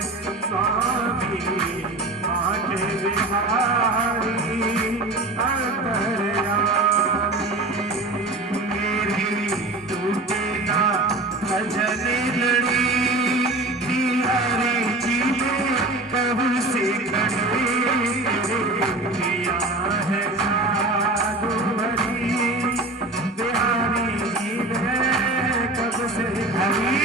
स्वामी आटे बिहारी अंतर्यामी। मेरी टूटे ना भजन लड़ी बिहारी जी में कब से खड़े किया है जादू भरी बिहारी जी में कब से हरी।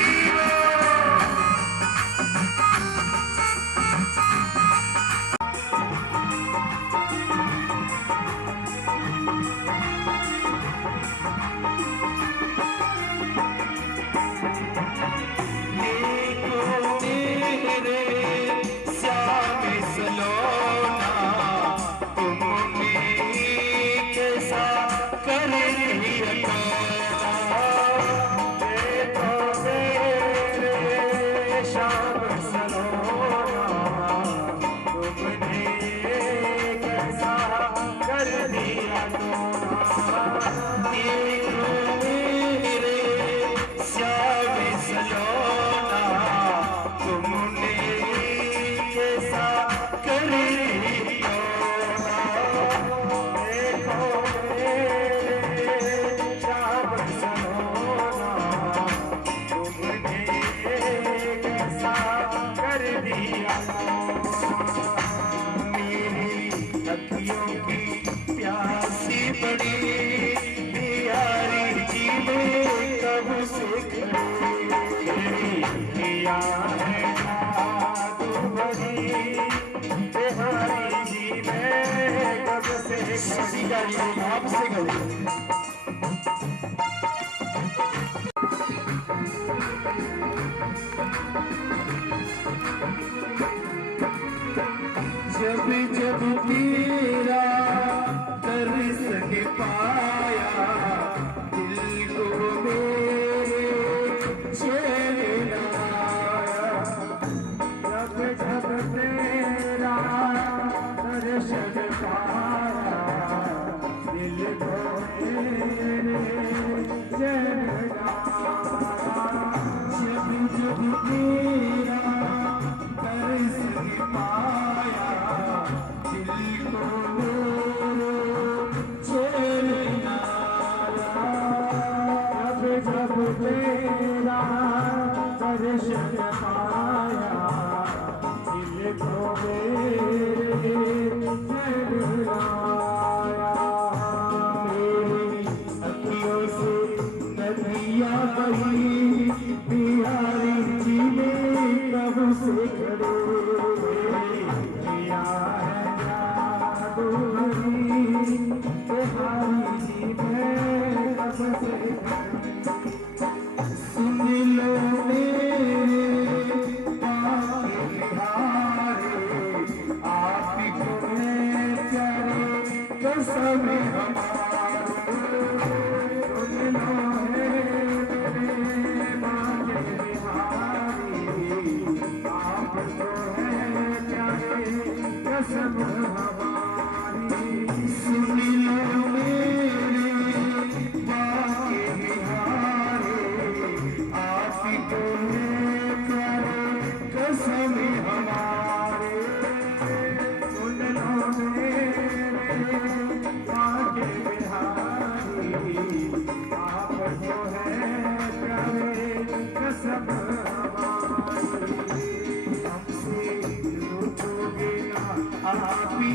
जब जब तेरा दर्श पाया दिल को मेरे चैन आया। जब जब तेरा दर्श पाया दिल को मेरे चैन आया। जब जब तेरा दर्श पाया जब तेरा दर्शन पाया दिल को मेरे चैन आया। मेरी अखियों से नदियाँ बही बिहारी जी ने कब से खड़े किया है जादू भरी बिहारी जी ने कब से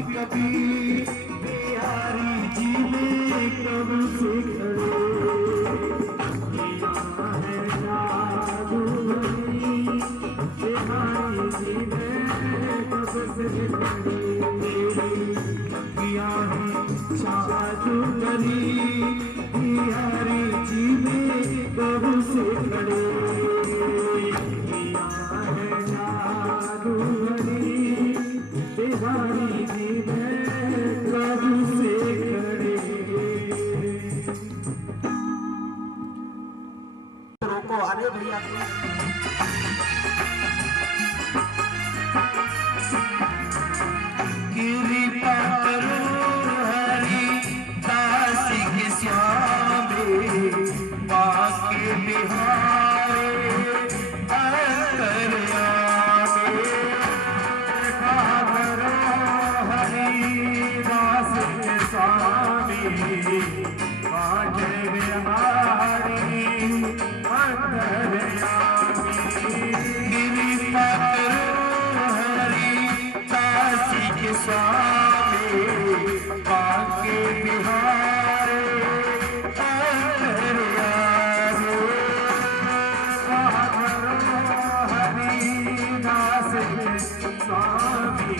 कभी बिहारी जी ने कब से खड़े किया है जादू भरी बिहारी जी ने कब से खड़े किया है जादू भरी बिहारी जी ने कब से खड़े किया है जादू भरी बिहारी जी ने कब से खड़े। रोको अरे भैया कृपा करो हरि दास के स्वामी बाके बिहारे अंतर्यामी। स्वामी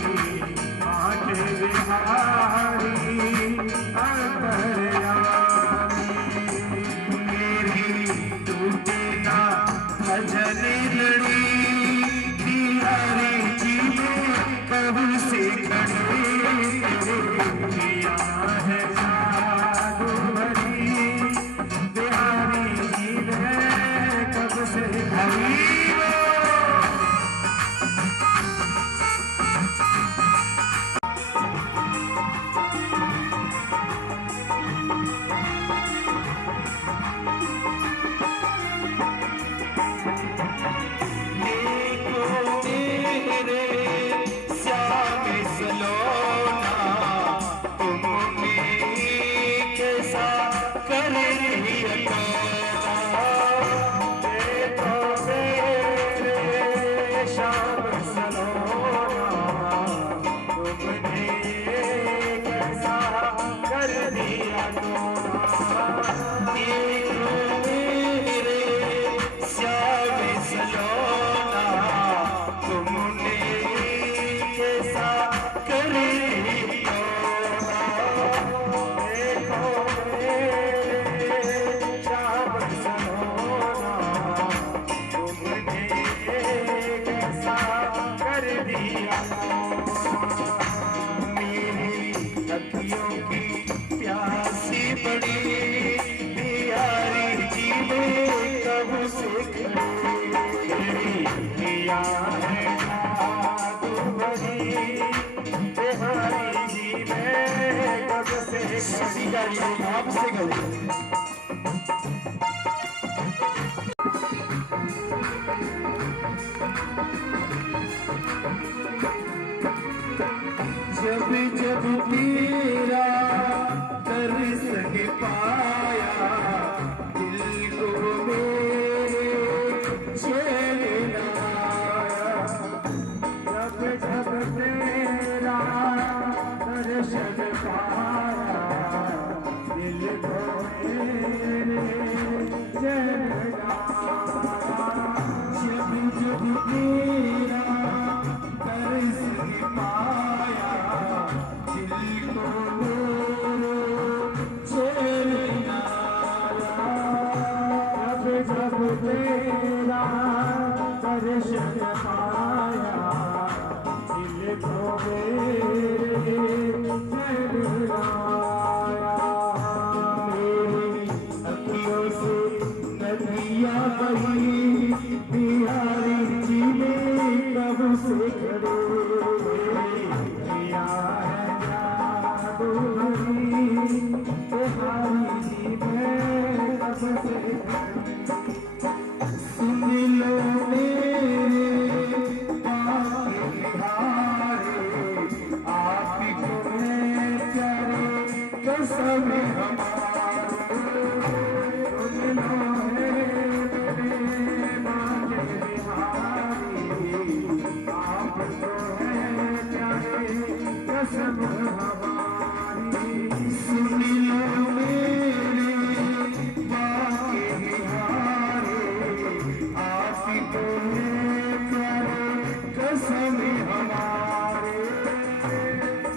आठे बिहारी अंतर्यामी। मेरी टूटे ना भजन लड़ी बिहारी जी ने कब से खड़े किया है जादू भरी बिहारी जी ने कब से खड़ी। आपसे गई जब जब तेरा दर्शन पाया दिल को मेरे चैन आया। जब जब तेरा दर्शन पाया दिल को मेरे चैन आया। जब जब तेरा दर्शन पाया दिल को चैन आया। जब जब तेरा दर्शन पाया दिल को मेरे चैन आया। मेरी अखियों से नदियाँ बही बिहारी जी ने कब से खड़े किया है जादू भरी बिहारी जी ने कब से सुन लो मेरे पाके बिहारी आप को मैं प्यारे कसम हमारे। सुन लो मेरे पाके बिहारी आप को है प्यारे कसम हमारी। सुन लो मेरे पाके बिहारी आप को है प्यारे कसम हमारे।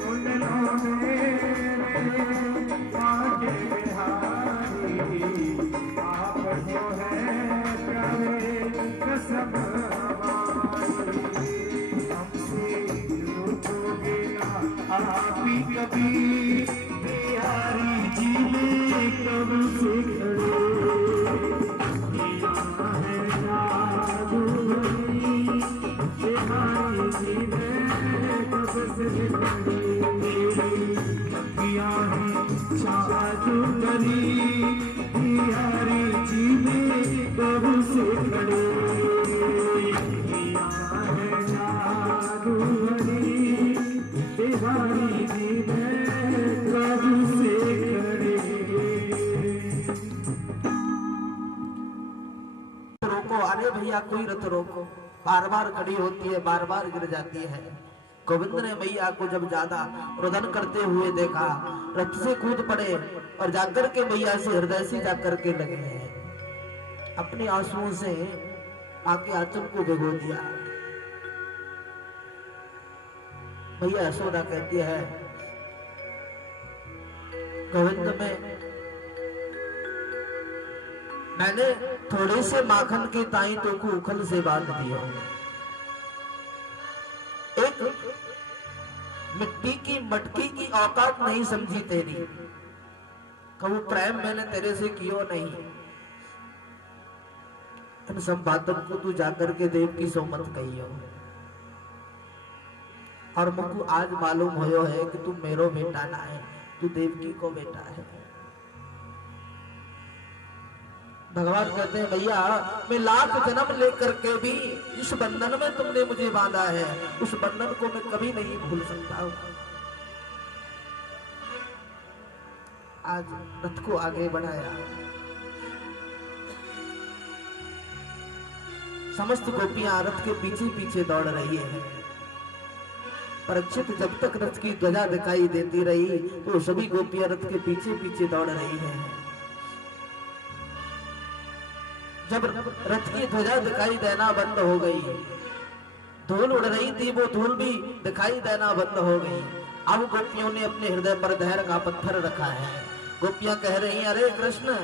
सुन लो मेरे पाके बिहारी आप को है प्यारे कसम हमारी। हमसे रूठोगे ना आप ही कभी बिहारी जी ने कब से खड़े किया है जादू भरी बिहारी जी ने कब से खड़े। मेरी अखियाँ हैं जादू भरी बिहारी जी ने कब से खड़े किया है जादू भरी बिहारी जी ने कब से खड़े। रोको, अरे भैया कोई रथ रोको। बार बार खड़ी होती है, बार बार गिर जाती है। गोविंद ने मैया को जब ज्यादा रुदन करते हुए देखा, रथ से कूद पड़े और जाकर के मैया से हृदय से जाकर के लगे, अपने आंसुओं से आके आंचल को भिगो दिया। भैया यशोदा कहती है गोविंद में मैंने थोड़े से माखन के ताई तो को उखल से बांध दिया। एक मिट्टी की मटकी की औकात नहीं समझी तेरी, कबू प्रेम मैंने तेरे से कियो नहीं। इन सब बातों को तू जाकर के देव की सोमत कहियो। और मुझको आज मालूम होयो है कि तू मेरो बेटा ना है, तू देवकी को बेटा है। भगवान कहते हैं भैया मैं लाख जन्म लेकर के भी इस बंधन में तुमने मुझे बांधा है, उस बंधन को मैं कभी नहीं भूल सकता हूं। आज रथ को आगे बढ़ाया, समस्त गोपियां रथ के पीछे पीछे दौड़ रही है। परीक्षित जब तक रथ की ध्वजा दिखाई देती रही तो सभी गोपियां रथ के पीछे पीछे दौड़ रही हैं। जब रथ की ध्वजा दिखाई देना बंद हो गई, धूल उड़ रही थी, वो धूल भी दिखाई देना बंद हो गई। अब गोपियों ने अपने हृदय पर धैर्य का पत्थर रखा है। गोपियां कह रही अरे कृष्ण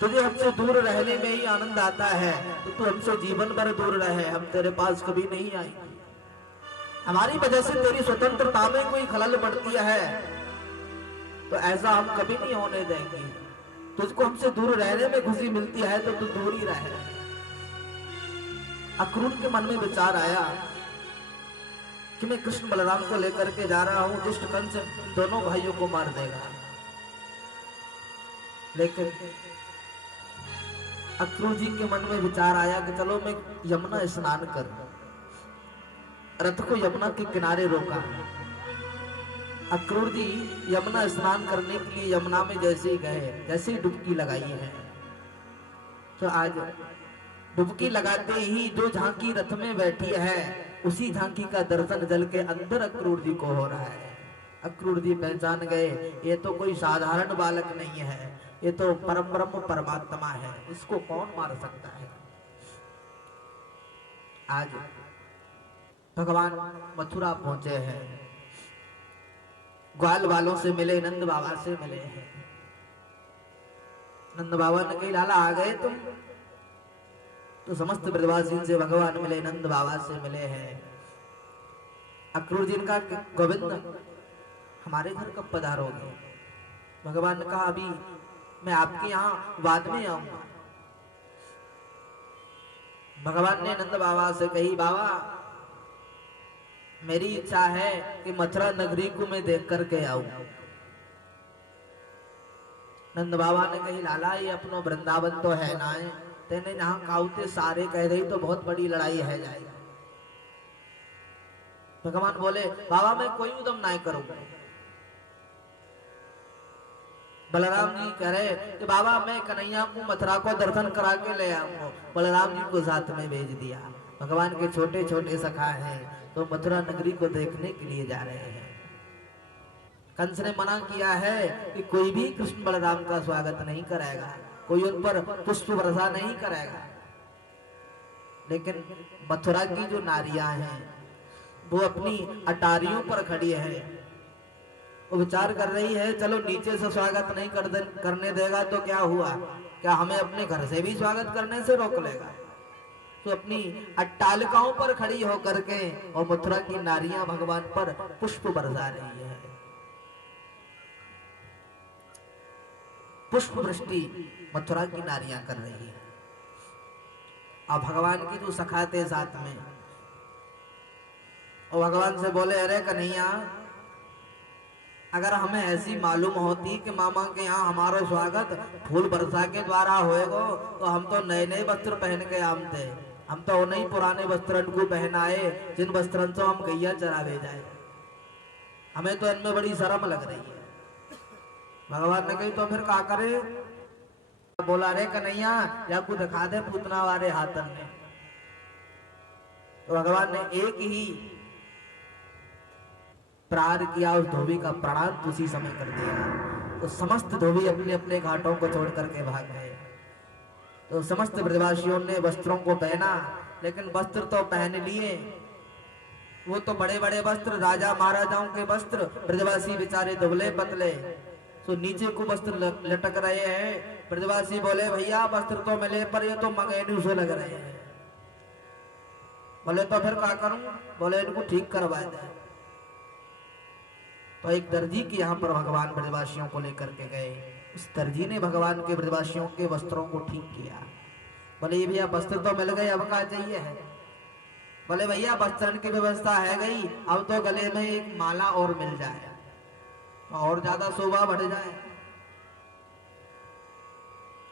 तुझे हमसे दूर रहने में ही आनंद आता है, तो तू हमसे जीवन भर दूर रहे, हम तेरे पास कभी नहीं आएंगे। हमारी वजह से तेरी स्वतंत्रता में कोई खलल पड़ती है तो ऐसा हम कभी नहीं होने देंगे। तुझको हमसे दूर रहने में खुशी मिलती है तो तू दूर ही रहे। अक्रूर के मन में विचार आया कि मैं कृष्ण बलराम को लेकर के जा रहा हूं, दुष्ट कंस दोनों भाइयों को मार देगा। लेकिन अक्रूर जी के मन में विचार आया कि चलो मैं यमुना स्नान कर। रथ को यमुना के किनारे रोका। अक्रूर जी यमुना स्नान करने के लिए यमुना में जैसे ही गए, जैसे ही डुबकी लगाई है, तो आज डुबकी लगाते ही जो झांकी रथ में बैठी है उसी झांकी का दर्शन जल के अंदर अक्रूर जी को हो रहा है। अक्रूर जी पहचान गए ये तो कोई साधारण बालक नहीं है, ये तो परम ब्रह्म परमात्मा है, इसको कौन मार सकता है। आज भगवान मथुरा पहुंचे हैं, ग्वाल वालों से मिले, नंद बाबा से मिले हैं। नंद बाबा ने कही लाला आ गए तुम, तो समस्त ब्रजवासी से भगवान मिले, नंद बाबा से मिले हैं। अक्रूर जी ने कहा गोविंद हमारे घर कब पधारोगे। भगवान ने कहा अभी मैं आपके यहाँ बाद में आऊंगा। भगवान ने नंद बाबा से कही बाबा मेरी इच्छा है कि मथुरा नगरी को मैं देख करके आऊं। नंद बाबा ने कही लाला ये अपनो वृंदावन तो है ना है, तेने जहां काउते सारे कह रही तो बहुत बड़ी लड़ाई है जाएगी। भगवान बोले बाबा मैं कोई उदम नहीं करूंगा। बलराम जी कह रहे कि बाबा मैं कन्हैया को मथुरा को दर्शन करा के ले आऊंगा। बलराम जी को साथ में भेज दिया। भगवान के छोटे छोटे सखा हैं तो मथुरा नगरी को देखने के लिए जा रहे हैं। कंस ने मना किया है कि कोई भी कृष्ण बलराम का स्वागत नहीं करेगा, कोई उन पर पुष्प वर्षा नहीं करेगा। लेकिन मथुरा की जो नारियां हैं वो अपनी अटारियों पर खड़ी है, वो विचार कर रही है चलो नीचे से स्वागत नहीं करने देगा तो क्या हुआ, क्या हमें अपने घर से भी स्वागत करने से रोक लेगा। तो अपनी अट्टालिकाओं पर खड़ी होकर के और मथुरा की नारियां भगवान पर पुष्प बरसा रही है। पुष्प वृष्टि मथुरा की नारियां कर रही है। और भगवान की जो सखा थे साथ में, और भगवान से बोले अरे कन्हैया अगर हमें ऐसी मालूम होती कि मामा के यहाँ हमारा स्वागत फूल बरसा के द्वारा होएगा तो हम तो नए नए वस्त्र पहन के आमते, हम तो नहीं पुराने वस्त्रन को पहनाए जिन वस्त्रन से हम गैया चरावे जाए, हमें तो इनमें बड़ी शर्म लग रही है। भगवान ने कही तो फिर क्या करे। बोला रे कन्हैया या को दिखा दे पूतना वाले हाथन ने। तो भगवान ने एक ही प्रहार किया, उस धोबी का प्राण उसी समय कर दिया। तो समस्त धोबी अपने अपने घाटों को छोड़ करके भाग गए। तो समस्त ब्रजवासियों ने वस्त्रों को पहना, लेकिन वस्त्र तो पहन लिए वो तो बड़े बड़े वस्त्र, राजा महाराजाओं के वस्त्र, ब्रजवासी बेचारे दुबले पतले, तो नीचे को वस्त्र लटक रहे हैं। ब्रजवासी बोले भैया वस्त्र तो मिले पर ये तो मंगेनू से लग रहे हैं। बोले तो फिर क्या करूं? बोले इनको ठीक करवा दे। तो एक दर्जी के यहाँ पर भगवान ब्रजवासियों को लेकर के गए। उस दर्जी ने भगवान के ब्रजवासियों के वस्त्रों को ठीक किया। बोले ये भैया वस्त्र तो मिल गए, अब क्या चाहिए है? बोले भैया वस्त्र की व्यवस्था है गई, अब तो गले में एक माला और मिल जाए और ज्यादा शोभा बढ़ जाए।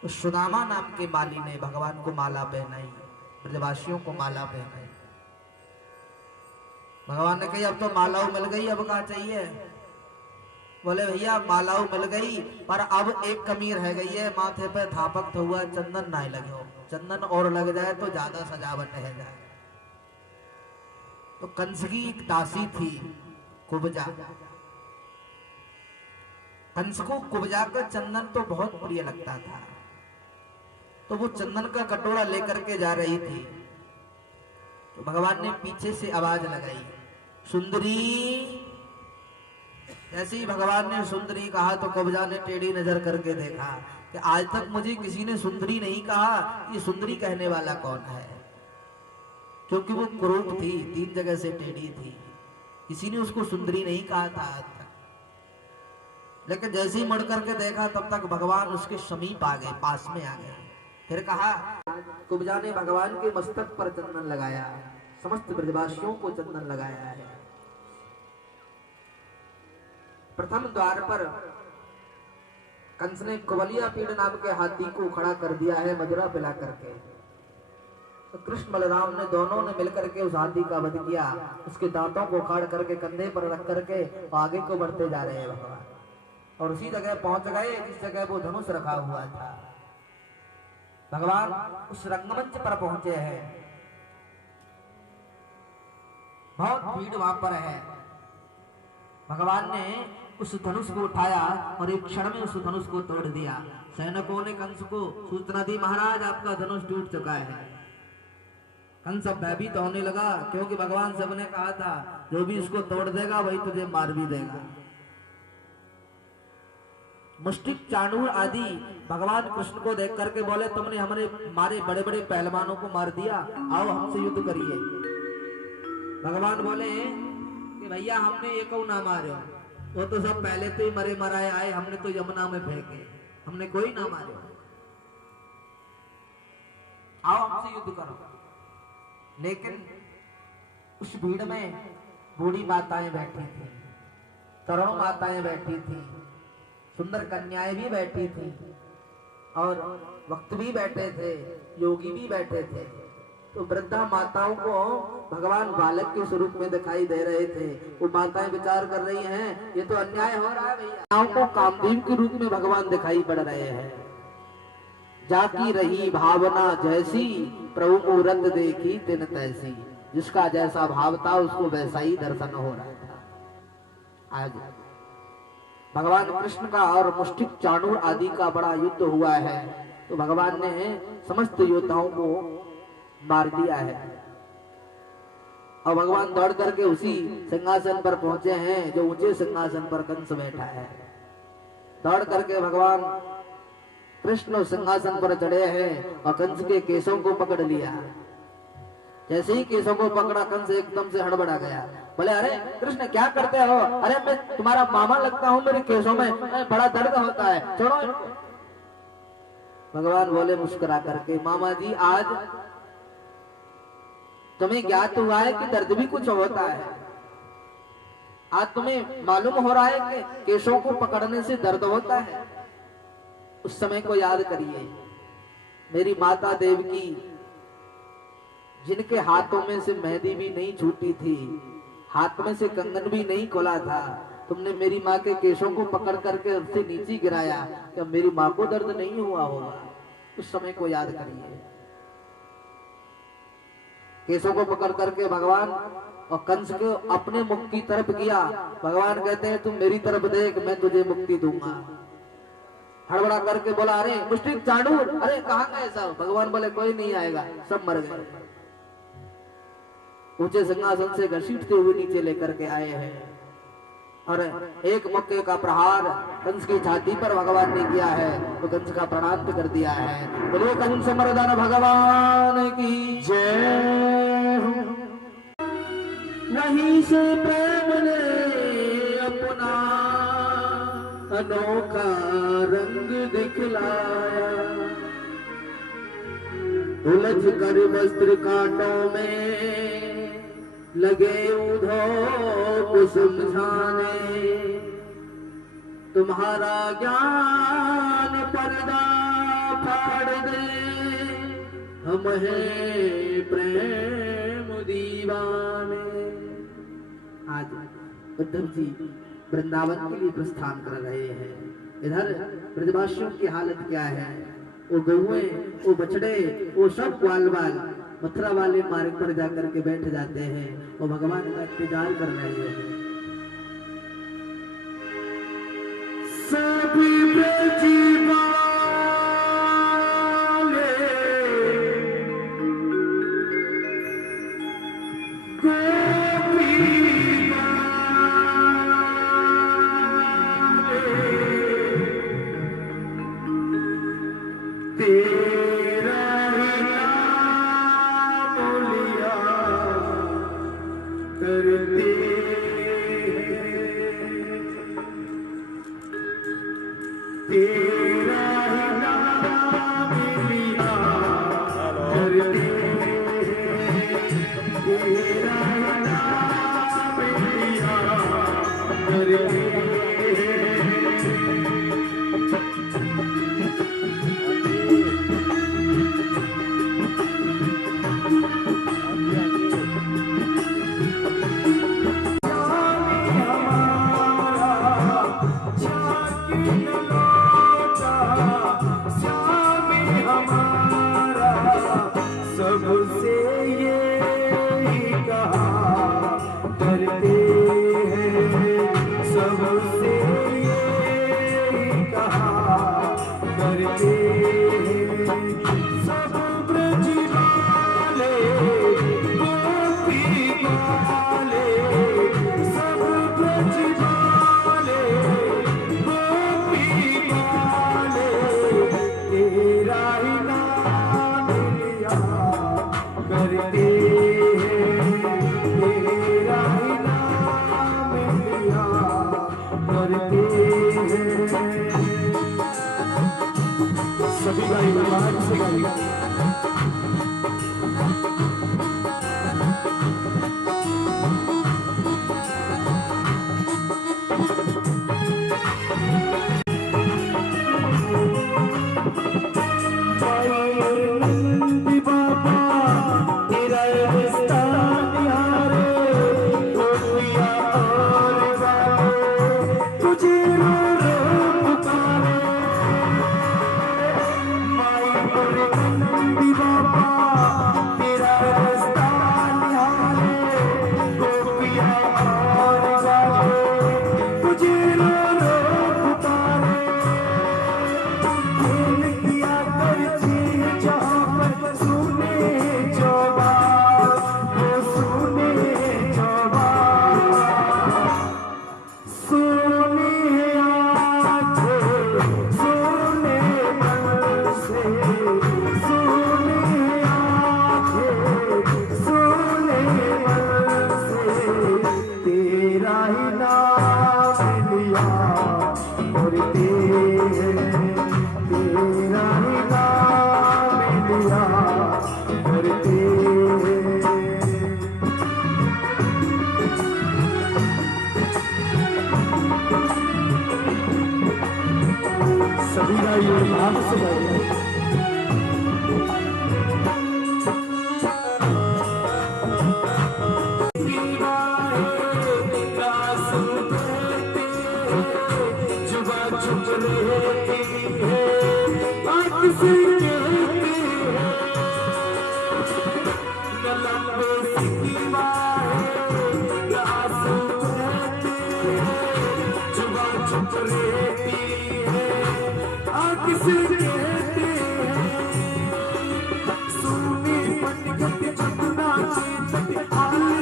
उस सुदामा नाम के माली ने भगवान को माला पहनाई, ब्रजवासियों को माला पहनाई। भगवान ने कही अब तो मालाओं मिल गई, अब क्या चाहिए? बोले भैया मालाओं मिल गई पर अब एक कमी रह गई है, माथे पे थापक हुआ चंदन ना लगे हो, चंदन और लग जाए तो ज्यादा सजावट रह जाए। तो कंस की एक दासी थी कुब्जा, कंस को कुब्जा का चंदन तो बहुत प्रिय लगता था। तो वो चंदन का कटोरा लेकर के जा रही थी, तो भगवान ने पीछे से आवाज लगाई, सुंदरी। जैसे ही भगवान ने सुंदरी कहा तो कुब्जा ने टेढ़ी नजर करके देखा कि आज तक मुझे किसी ने सुंदरी नहीं कहा, ये सुंदरी कहने वाला कौन है? क्योंकि वो कुरूप थी, 3 जगह से टेढ़ी थी, किसी ने उसको सुंदरी नहीं कहा था आज तक। लेकिन जैसे ही मुड़ करके देखा तब तक भगवान उसके समीप आ गए, पास में आ गए। फिर कहा, कुब्जा ने भगवान के मस्तक पर चंदन लगाया, समस्त ब्रजवासियों को चंदन लगाया है। प्रथम द्वार पर कंस ने कुबलिया पीड़ नाम के हाथी को खड़ा कर दिया है मदिरा पिला करके। तो कृष्ण बलराम ने दोनों ने मिलकर के उस हाथी का वध किया, उसके दांतों को उखाड़ करके कंधे पर रख करके आगे को बढ़ते जा रहे हैं भगवान। और उसी जगह पहुंच गए जिस जगह वो धनुष रखा हुआ था। भगवान उस रंगमंच पर पहुंचे हैं, बहुत भीड़ वहां पर है। भगवान ने उस धनुष को उठाया और एक क्षण में उस धनुष को तोड़ दिया। सैनिकों ने कंस को सूचना दी, महाराज आपका धनुष टूट चुका है। कंस अब भयभीत होने लगा, क्योंकि भगवान सबने कहा था जो भी इसको तोड़ देगा वही तुझे मार भी देगा। मुष्टिक, चाणूर आदि भगवान कृष्ण को देख करके बोले, तुमने हमारे बड़े बड़े पहलवानों को मार दिया, आओ हमसे युद्ध करिए। भगवान बोले कि भैया हमने एक ना मारे, वो तो सब पहले तो ही मरे मराए आए, हमने तो यमुना में फेंके, हमने कोई ना मारे, आओ हमसे युद्ध करो। लेकिन उस भीड़ में बूढ़ी माताएं बैठी थी, तरुण माताएं बैठी थी, सुंदर कन्याएं भी बैठी थी, और वक्त भी बैठे थे, योगी भी बैठे थे। तो वृद्धा माताओं को भगवान बालक के स्वरूप में दिखाई दे रहे थे। वो माताएं विचार कर रही हैं, ये तो अन्याय हो रहा है भैया। को कामदेव के रूप में भगवान दिखाई पड़ रहे हैं। जाकी रही भावना जैसी, प्रभु मूरत देखी तिन तैसी। जिसका जैसा भाव था उसको वैसा ही दर्शन हो रहा था। आज भगवान कृष्ण का और मुष्टिक, चाणूर आदि का बड़ा युद्ध हुआ है। तो भगवान ने समस्त योद्धाओं को मार दिया है। और भगवान दौड़ करके उसी सिंहासन पर पहुंचे हैं जो ऊंचे सिंहासन पर कंस बैठा है। दौड़ करके भगवान कृष्ण सिंहासन पर चढ़े हैं और कंस के केसों को पकड़ लिया। जैसे ही केसों को पकड़ा, कंस एकदम से हड़बड़ा गया। बोले, अरे कृष्ण क्या करते हो? अरे मैं तुम्हारा मामा लगता हूँ, मेरे केसों में बड़ा दर्द होता है, छोड़ो इनको। भगवान बोले मुस्कुरा करके, मामा जी आज तुम्हें ज्ञात हुआ है कि दर्द भी कुछ होता है। आज तुम्हें मालूम हो रहा है कि केशों को पकड़ने से दर्द होता है। उस समय को याद करिए, मेरी माता देवकी जिनके हाथों में से मेहंदी भी नहीं छूटी थी, हाथ में से कंगन भी नहीं खोला था, तुमने मेरी माँ के केशों को पकड़ करके उससे नीचे गिराया, क्या मेरी माँ को दर्द नहीं हुआ होगा? उस समय को याद करिए। केशों को पकड़ करके भगवान और कंस को अपने मुख की तरफ किया। भगवान कहते हैं, तुम मेरी तरफ देख, मैं तुझे मुक्ति दूंगा। हड़बड़ा करके बोला, अरे मुष्टिक, चाणूर, अरे कहाँ गए सब? भगवान बोले कोई नहीं आएगा, सब मर गए। ऊंचे सिंहासन से घसीटते हुए नीचे लेकर के आए हैं और एक मौके का प्रहार कंस की छाती पर भगवान ने किया है तो कंस का प्रणाम कर दिया है। बोले कंस मर्दन भगवान की जय हो। नहीं से प्रेम ने अपना अनोखा रंग दिखलाया, उलझ कर वस्त्र कांटों में लगे उधो को समझाने, तुम्हारा ज्ञान पर्दा फाड़ दे, हम हैं प्रेम दीवाने। आज उद्धव जी वृंदावन के लिए प्रस्थान कर रहे हैं। इधर ब्रजवासियों की हालत क्या है, वो गौए, वो बछड़े, वो सब ग्वाल बाल मथुरा वाले मार्ग पर जाकर के बैठ जाते हैं, वो भगवान का इंतजार कर रहे हैं। सभी ब्रजवाले सभी गाड़ी भगवान से गाड़ी Ah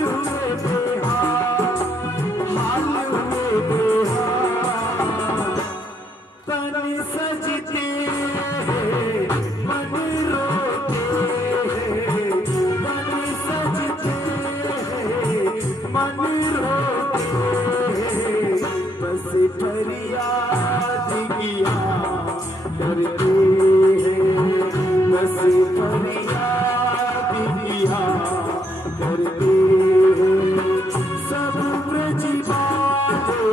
करते सब ब्रज बाले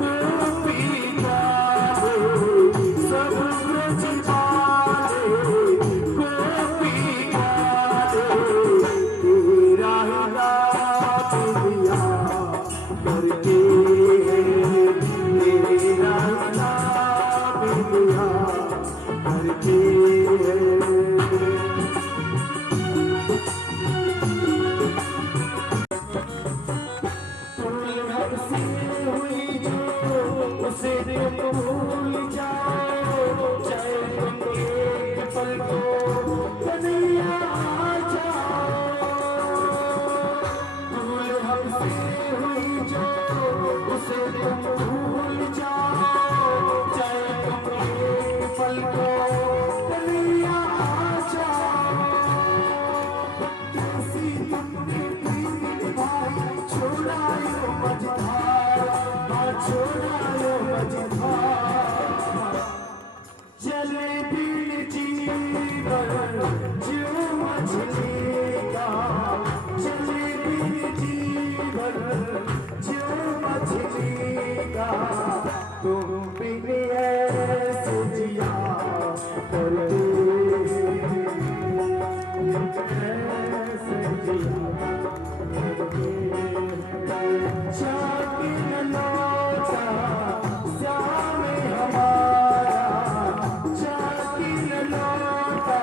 गोपी गावे, सब ब्रज बाले गोपी गावे, तेरा ही नाम लिया करके, तेरा ही नाम लिया करके। उसे तुम भूल जाओ, चाहे तुम एक पल को कन्हैया आ जाओ। भूल हमसे हुई जो उसे तुम भूल जाओ, चाहे तुम एक पल को कन्हैया आ जाओ। कैसी तुमने प्रीत निभाई, छोड़ायो मझधार, छोड़ायो मझधार। चले बिन जीवन जो मछली का, चले बिन जीवन जो मछली का, तुम बिन ऐसे जिया करते, ऐसे जिया करते। जाके न लौटा श्याम हमारा, जाके न लौटा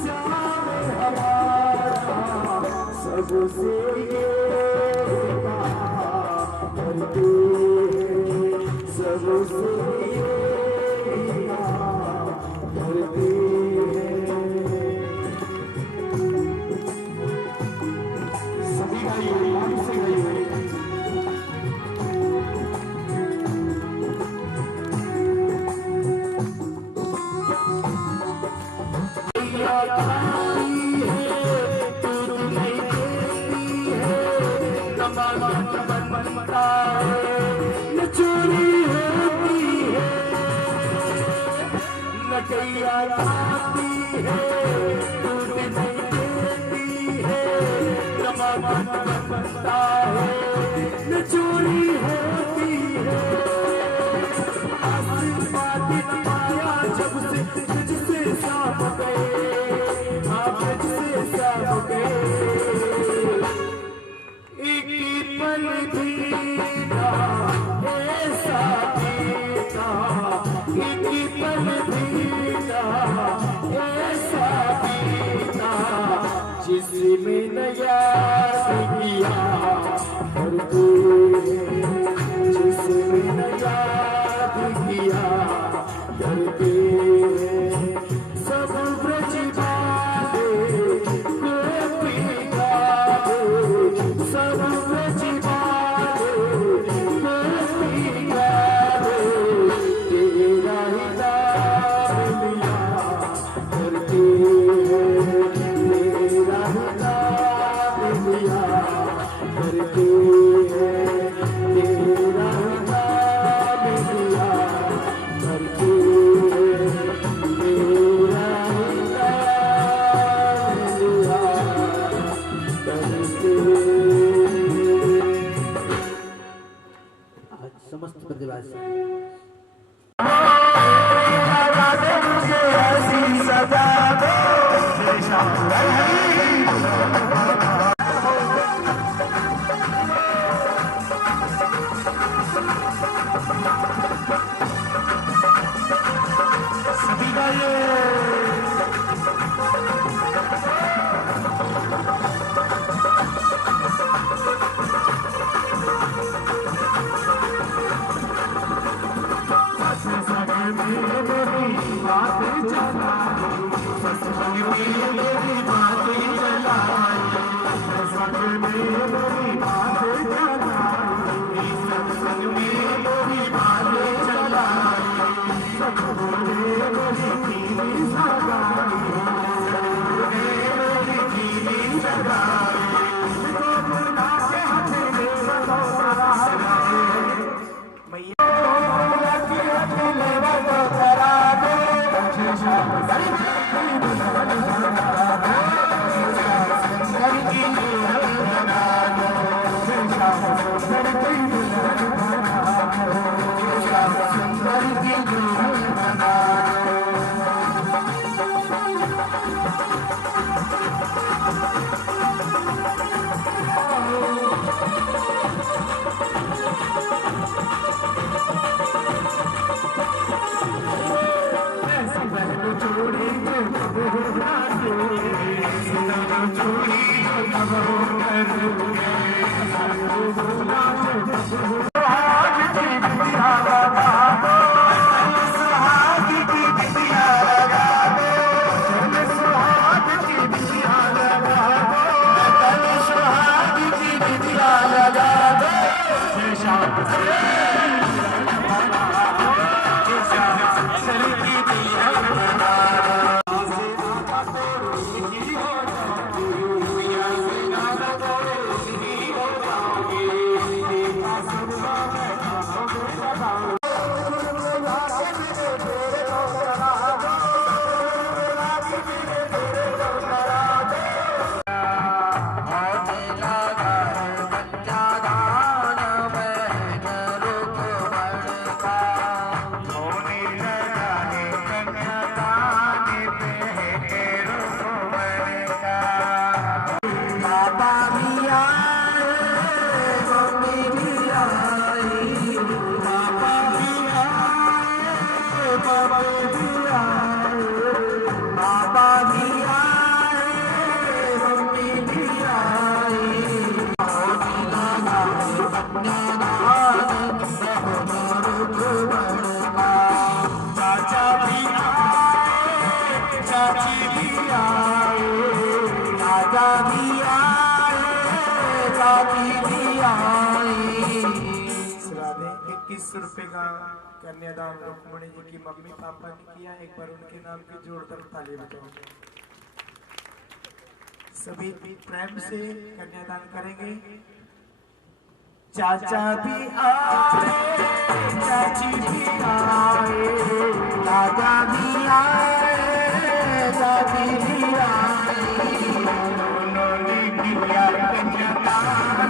श्याम हमारा, सबसे ये कहा करते, सबसे ये कहा करते। सभी गाइए, मान से गाइए। चोरी होती है नकैया आती है, दूध नहीं देती है, रमामन बनता है न चोरी होती है। आशीर्वाद पाया जब से तुझसे साफ गए, आप तुझसे साफ गए, एक पल भी ना ऐसा बीता, एक पल भी ना ऐसा बीता, जिसमें न याद किया करते, जिसमें न याद किया करते। सब ब्रज बाले गोपी गावे, सब ब्रज बाले गोपी गावे, तेरा ही नाम लिया करते, तेरा ही नाम लिया करते, तेरा ही नाम लिया करते, तेरा ही नाम लिया करते। आज समस्त ब्रजवासी मैया ₹21 का कन्यादान रुक्मणी जी की मम्मी पापा ने किया। एक बार उनके नाम की जोरदार ताली बजाओ। सभी प्रेम से कन्यादान करेंगे। चाचा भी आए, चाची भी आए, दादा भी आए, दादी भी आए, उन्होंने किया कन्यादान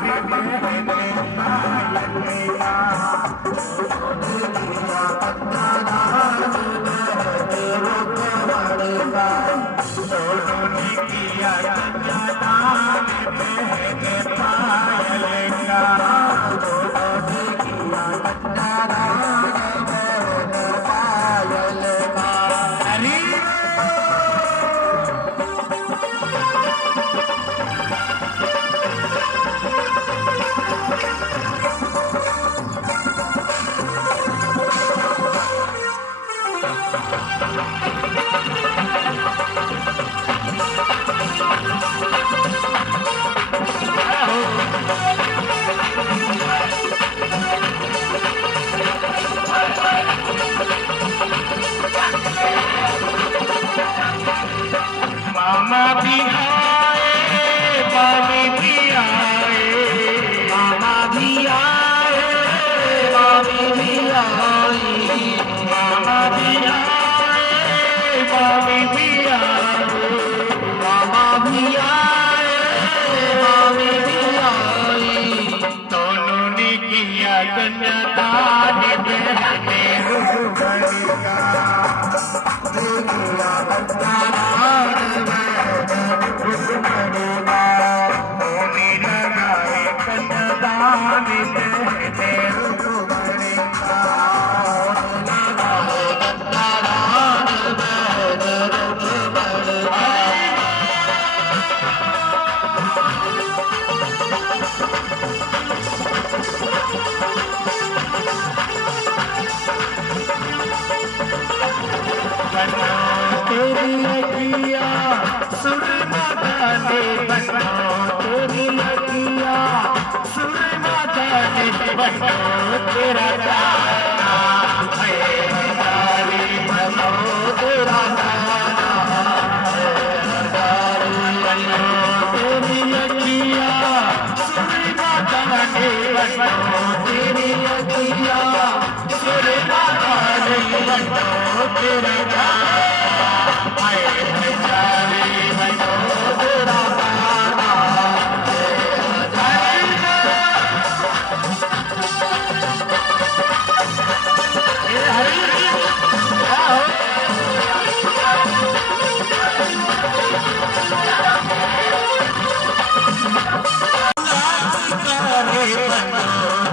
मामा भी आए, मामी भी आए, मामा भी आए, मामी भी आए, मामा भी आए, मामी भी आए, मामा भी आए, मामी भी आए, दोनों ने किया कन्यादान बहने रुक्मणी का। तेरी लगिया सुरमा गाने बनो, तेरी लगिया सुरमा गाने बनो, तेरा गाना है हजारी बनो, तेरा गाना है हजारी बनो, तेरी लगिया सुरमा गाने बनो, तेरी लगिया सुरमा गाने बनो, तेरा गाना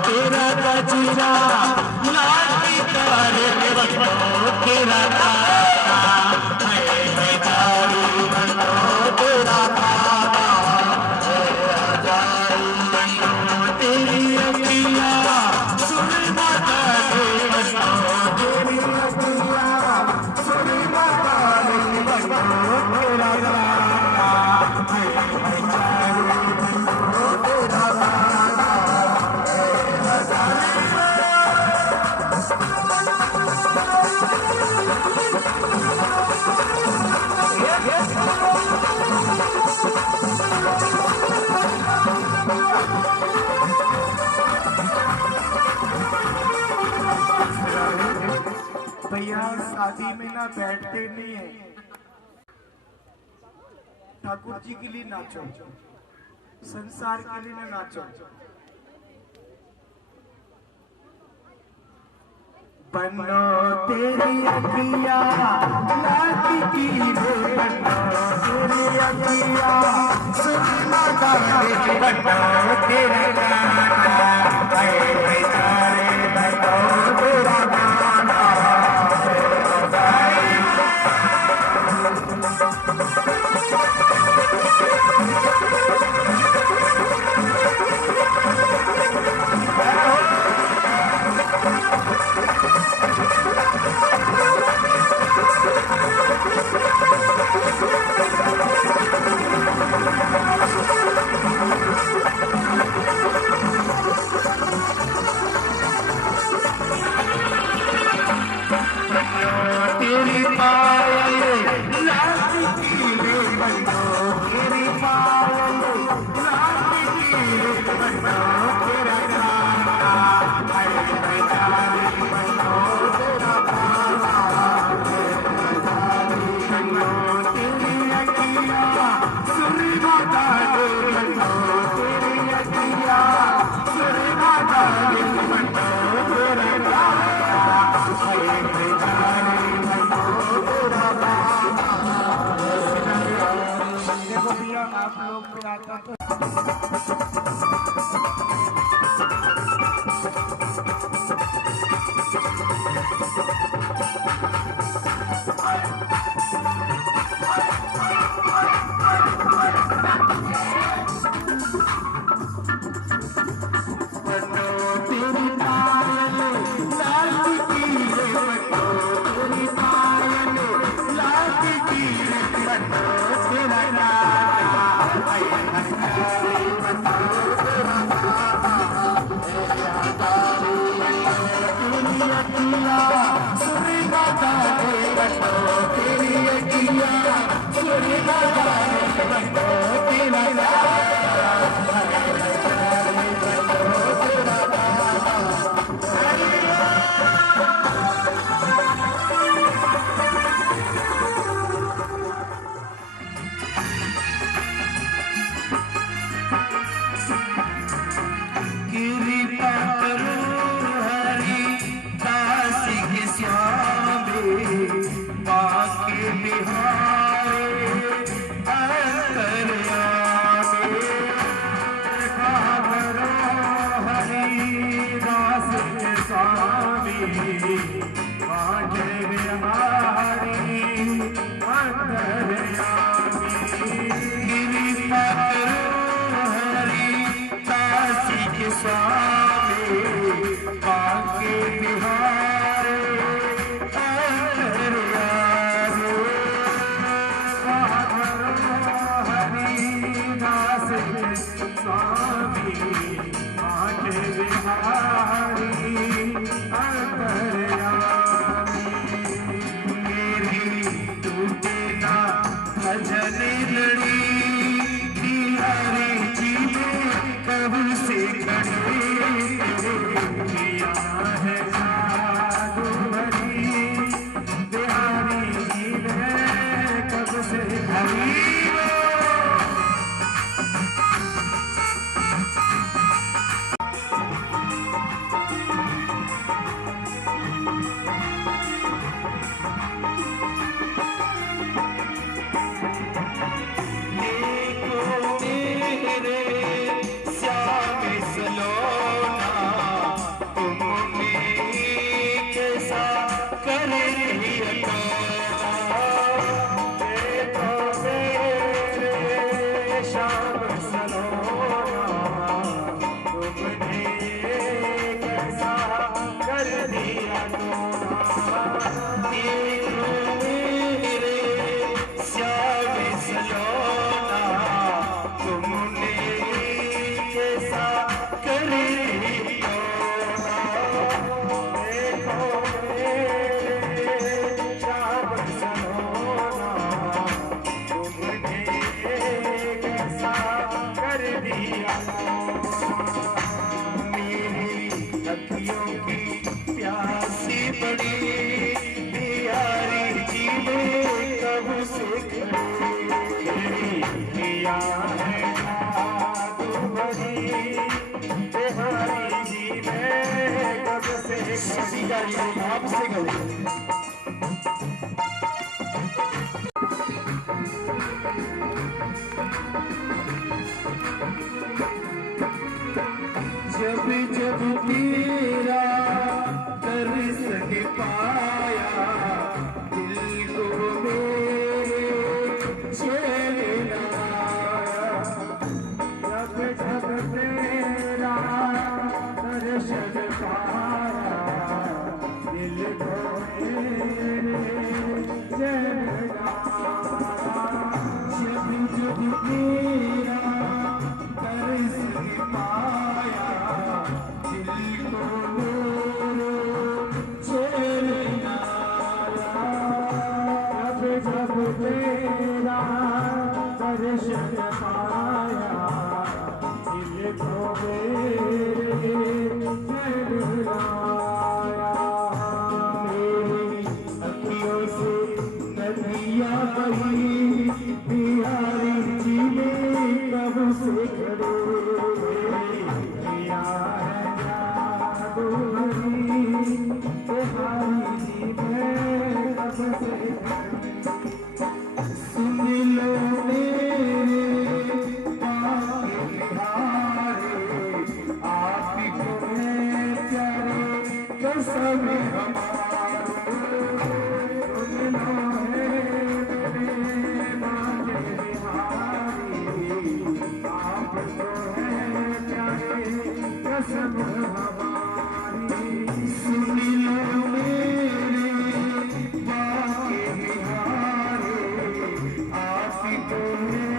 तेरा गजरा लाठी तारे बनो, तेरा गाना है हजारी बनो, तेरा गाना शादी में ना बैठते नहीं है। ठाकुर जी के लिए नाचो, संसार के लिए ना नाचो। बनो तेरी अखिया लाती की रे, बनो तेरी अखिया सुनना गाने, बनो तेरा गाना बेचारे, बनो तेरा गाना। आप लोग पे आता तो स्वामी बिहारी अंतर्यामी। मैया जी आपसे गए। जब जब तेरा दर्शन पाया दिल को मेरे चैन आया। जब जब तेरा दर्शन पाया दिल को मेरे चैन आया। जब जब तेरा दर्शन पाया दिल को मेरे चैन आया। जब जब तेरा दर्शन पाया दिल को मेरे चैन आया। मेरी अखियों से नदियाँ बही बिहारी जी ने कब से खड़े किया है जादू बिहारी जी ने कब से सुन लो मेरे पाके बिहारी आप को है प्यारे कसम हमारे। सुन लो मेरे पाके बिहारी आप को है प्यारे कसम हमारी। सुन लो मेरे पाके बिहारी आप को है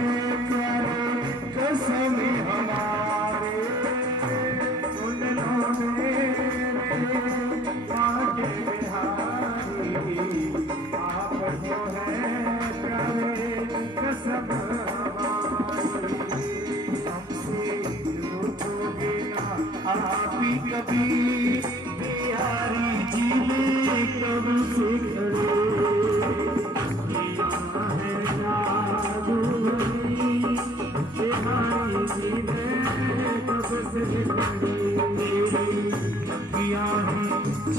प्यारे कसम हमारे। सुन लो मेरे पाके बिहारी आप को है प्यारे कसम हमारी। हमसे रुकोगे ना आप ही कभी बिहारी जी ने कब से खड़े किया है जादू बिहारी जी ने कब से खड़े। मेरी अखियाँ हैं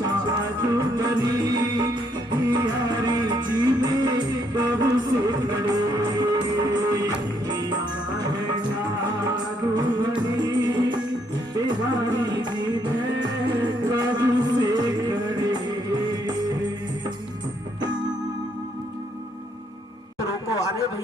जादू करी बिहारी जी ने कब से खड़े किया है जादू बिहारी